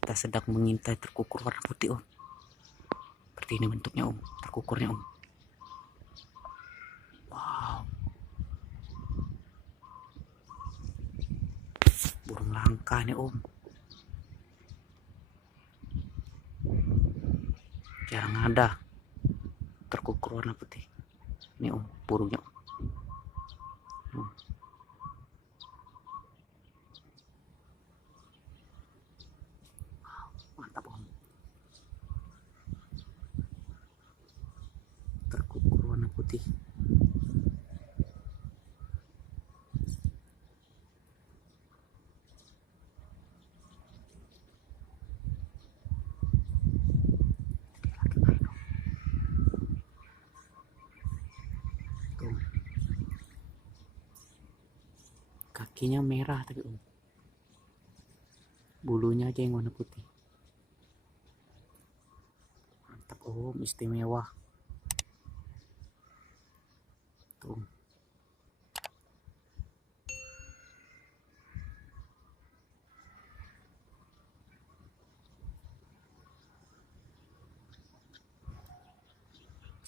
kita sedang mengintai terkukur warna putih om. Seperti ini bentuknya om, terkukurnya om. Wow, burung langka nih om, jarang ada terkukur warna putih. Ini om, burungnya om. Mantap om, terkukur warna putih. Tuh. Kakinya merah tapi om, bulunya aja yang warna putih. Mantap om, istimewa. Tuh.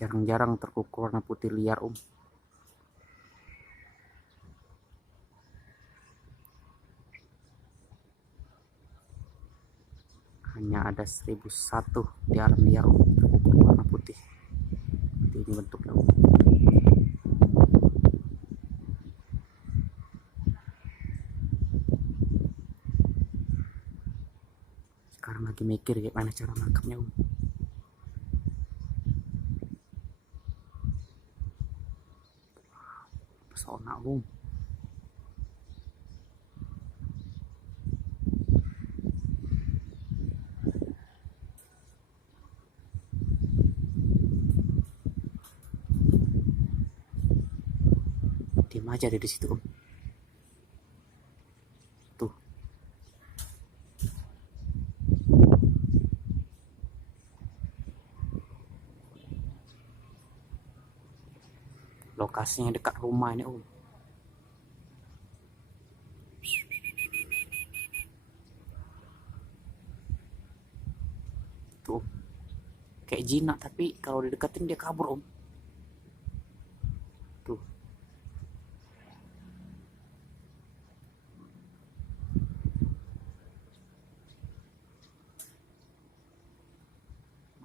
Jarang-jarang terkukur warna putih liar om. Hanya ada 1001 di alam liar om, terkukur warna putih. Seperti ini bentuknya om. Sekarang lagi mikir gimana cara nangkapnya om. Pesona om. Diam aja ada di situ om. Tuh. Lokasinya dekat rumah ini om. Tuh. Kayak jinak tapi kalau dideketin dia kabur om. Tuh.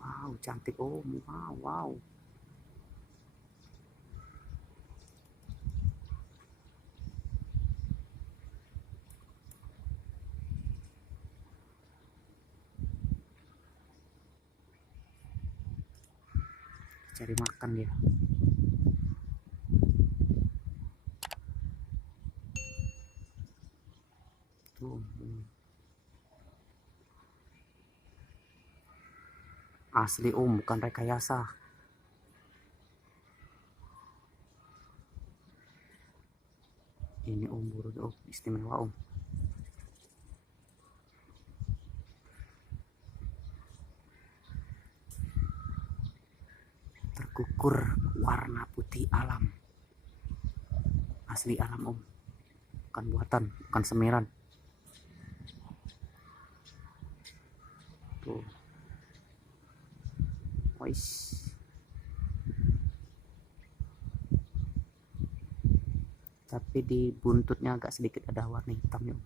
Wow, cantik om. Wow, wow. Cari makan dia. Tuh. Asli om, bukan rekayasa. Ini om, burung om, istimewa om. Terkukur warna putih alam. Asli alam om, bukan buatan, bukan semiran. Tuh. Wais. Tapi di buntutnya agak sedikit ada warna hitamnya om.